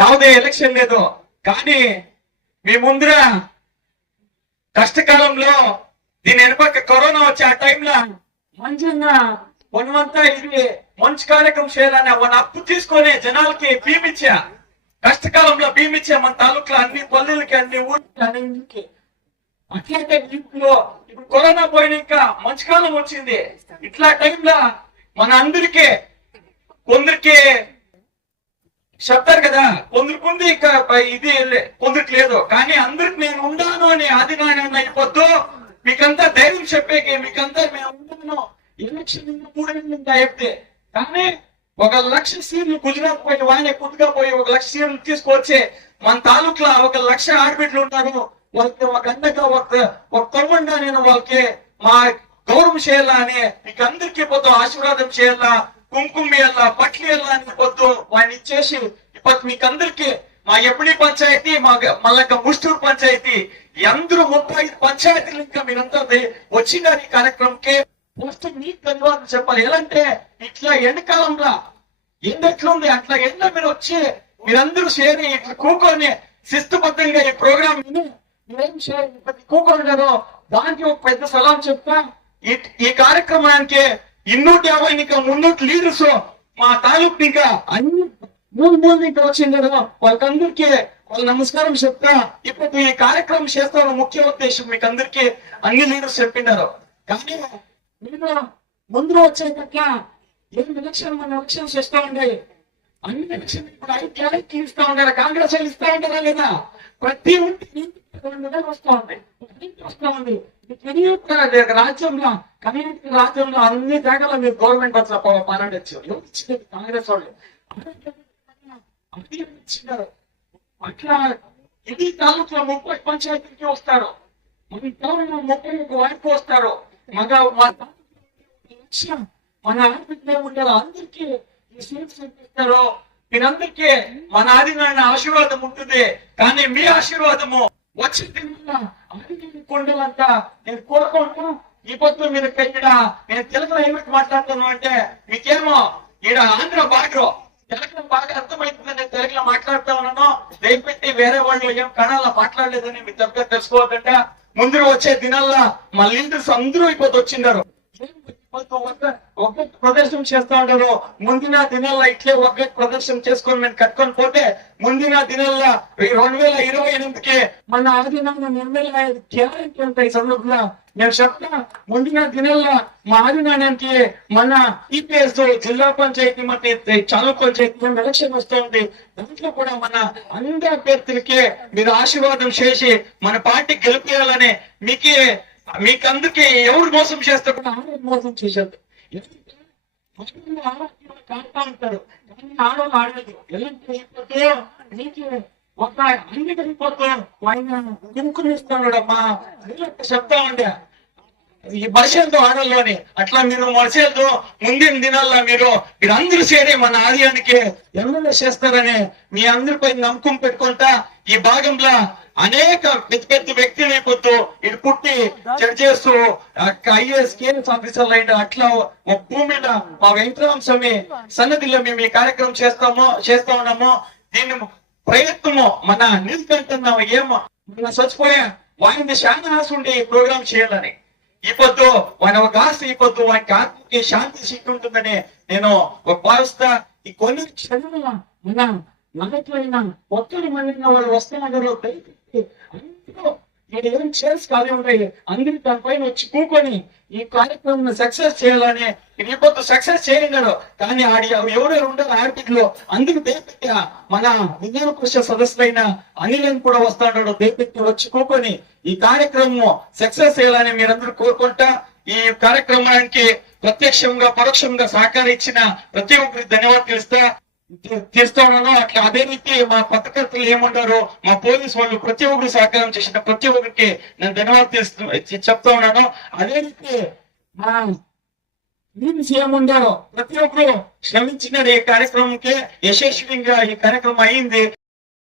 ಯಾವುದೇ ఎలక్షన్ లేదు. కానీ మీ ముందర కష్టకాలంలో దీని వెనపక్క కరోనా వచ్చే ఆ టైంలో మంచిగా మనమంతా ఇది మంచి కార్యక్రమం చేయాలని మన అప్పు తీసుకొని జనాలకి భీమిచ్చా. కష్టకాలంలో భీమిచ్చా మన తాలూకులో అన్ని పల్లెలకి అన్ని ఊరికి అన్నింటికి. అట్లయితే ఇప్పుడు కరోనా పోయినాక మంచి కాలం వచ్చింది. ఇట్లా టైంలో మన అందరికీ కొందరికి చెప్తారు కదా, కొందరికి ఇది కొందరికి లేదు. కానీ అందరికి నేను ఉండాను అని అది నాయన అయిపోద్దు. మీకంతా ధైర్యం చెప్పేకి మీకంతా మేము ఉన్నాను. ఎలక్షన్ 3 ఏళ్ళు చెప్తే కానీ 1,00,000 సీట్లు గుజరాత్ పోయి వాయన కొద్దిగా పోయి 1,00,000 సీట్లు తీసుకొచ్చి మన తాలూకులో 1,00,000 ఆడబిడ్డలు ఉంటారు. వాళ్ళకి ఒక అండగా ఒక తమ్ముడుగా నేను వాళ్ళకి మా గౌరవం చేయాలా అని మీకు అందరికీ పొద్దు ఆశీర్వాదం చేయాలా, కుంకుమ వేయాలా, బట్టలు వేయాలా అని పొద్దు ఆయన ఇచ్చేసి ఇప్పుడు మీకందరికి మా ఎప్పటి పంచాయతీ మళ్ళీ ముస్టూరు పంచాయతీ అందరూ 35 పంచాయతీలు ఇంకా మీరంతా వచ్చినారు ఈ కార్యక్రమంకి. ఫస్ట్ మీకు ధన్యవాదాలు చెప్పాలి. ఎలా అంటే ఇట్లా ఎండాకాలంలో ఎండ ఎట్లుంది అట్లా ఎండ మీరు వచ్చి మీరందరూ చేరి ఇట్లా కూకొని శిస్తుబద్ధంగా ఈ ప్రోగ్రామ్ కూకుంటారో దానికి ఒక పెద్ద సలాం చెప్తా. ఈ కార్యక్రమానికి 250 ఇంకా 300 లీడర్స్ మా తాలూకు ఇంకా అన్ని 3 ఇంకా వచ్చిందో వాళ్ళకందరికీ వాళ్ళ నమస్కారం చెప్తా. ఇప్పుడు ఈ కార్యక్రమం చేస్తాను ముఖ్య ఉద్దేశం మీకు అందరికీ అన్ని లీడర్స్ చెప్పినారు. కానీ మీరు ముందు వచ్చేటట్ల ఏం ఎలక్షన్ మన ఎలక్షన్ చేస్తూ ఉండే అన్ని ఎలక్షన్ ఇప్పుడు 5 గ్యారెంటీ ఇస్తా ఉండాలి. కాంగ్రెస్ వాళ్ళు ఇస్తా ఉంటారా లేదా? ప్రతి ఒక్కటి వస్తా ఉంది వస్తా ఉంది. రాజ్యంలో కమ్యూనిటీ రాజ్యంలో అన్ని జాగాలో మీరు గవర్నమెంట్ బస్సులో మాట్లాడచ్చు. కాంగ్రెస్ వాళ్ళు ఇచ్చినారు. అట్లా ఇది తాలూకులో 30 పంచాయతీకి వస్తారు. మన 31 వారికి వస్తారు. మన ఆడపిల్లలు ఉంటారు. అందరికీ ఈ సీట్స్ ఇస్తారు. మీరందరికీ మన ఆదినారాయణ ఆశీర్వాదం ఉంటుంది. కానీ మీ ఆశీర్వాదము వచ్చిన కొండలంతా నేను కోరుకుంటూ ఈ పొద్దు మీరు ఇక్కడ నేను తెలుగులో ఏమిటి మాట్లాడుతున్నాను అంటే మీకేమో ఈడ ఆంధ్ర బాగా తెలుగులో బాగా అర్థమవుతుందని నేను తెలుగులో మాట్లాడుతా ఉన్నాను. దయపెట్టి వేరే వాళ్ళు ఏం కణాల్లో మాట్లాడలేదని మీ దగ్గర తెలుసుకోవద్దంట. ముందు వచ్చే దినాల్లో మా లీడర్స్ అందరూ ఇప్పుడు వచ్చిండారు. ఒక్క ప్రదర్శన చేస్తా ఉంటారు. ముందున దినాల్లో ఇట్లే ఒక్క ప్రదర్శన చేసుకొని మేము కట్టుకొని పోతే ముందున దినాల్లో 2028కి మన ఆదినాన్ని 25 గ్యారెంటీ ఉంటాయి. సందర్భంలో నేను చెప్తా. ముందున దినాల్లో మా ఆదినానికి మన ఈపీఎస్ జిల్లా పంచాయతీ మన చాలూరు పంచాయతీ ఎలక్షన్ వస్తూ ఉంది. దాంట్లో కూడా మన అందరి అభ్యర్థులకి మీరు ఆశీర్వాదం చేసి మన పార్టీ గెలిపేయాలని మీకందరికి ఎవరు మోసం చేస్తే కూడా మోసం చేసేది కాడుతా ఉంటారు. కానీ ఆడవాళ్ళు ఆడలేదు. ఎలా నీకు ఒక అన్ని కలిగిపోతూ ఆయన దింకునిస్తున్నాడు. మా చెప్తా ఉండే ఈ మనుషులతో ఆడల్లోని అట్లా మీరు మనుషులతో ముందిన దినాల్లో మీరు అందరూ చేరి మన ఆలయానికి ఎమ్మెల్యే చేస్తారని మీ అందరిపై నమ్మకం పెట్టుకుంటా ఈ భాగంలో అనేక పెద్ద పెద్ద వ్యక్తులు అయిపోతూ ఇటు పుట్టి చేస్తూ ఐఏఎస్ కేఎస్ ఆఫీసర్లు అయిన అట్లా ఒక భూమిలో మా వెంకటరామ స్వామి సన్నదిలో మేము ఈ కార్యక్రమం చేస్తా ఉన్నాము. దీన్ని ప్రయత్నము మన నిలుకంటున్నాము. ఏమో మన చచ్చిపోయా వాయిని చాలా ఆశ ఉండే ఈ ప్రోగ్రామ్ చేయాలని. ఈ పొద్దు ఆయన ఒక ఆశ ఈ పొద్దు వానికి ఆత్మకి శాంతి సిక్కు ఉంటుందని నేను ఒక భావిస్తా. ఈ కొన్ని క్షణాల మన నగట్లైన ఒక్కడి మందిన వాళ్ళు వస్తున్నారు. నేను ఏం చేసి ఖాళీ ఉంటాయి అందరి దానిపైన వచ్చి కూకొని ఈ కార్యక్రమం సక్సెస్ చేయాలని ఈ పొద్దు సక్సెస్ చేయగలరు. కానీ ఎవరెవరు ఉంటారు ఆడపిల్లలు అందరూ దేపెట్టి మన విజ్ఞాన కృషి సదస్సులైన అనిలను కూడా వస్తాడు. దేపెట్టి వచ్చి కూకొని ఈ కార్యక్రమం సక్సెస్ చేయాలని మీరందరూ కోరుకుంటా ఈ కార్యక్రమానికి ప్రత్యక్షంగా పరోక్షంగా సహకరించిన ప్రతి ఒక్కరికి ధన్యవాదాలు చేస్తా ఉన్నాను. అట్లా అదే రీతి మా పత్రికర్తలు ఏముంటారో మా పోలీసు వాళ్ళు ప్రతి ఒక్కరు సహకారం చేసిన ప్రతి ఒక్కరికి నేను ధన్యవాదాలు చెప్తా ఉన్నాను. అదే రీతి మా మీన్స్ ఏముండారో ప్రతి ఒక్కరు శ్రమించిన ఈ కార్యక్రమంకి యశస్విగా ఈ కార్యక్రమం అయింది.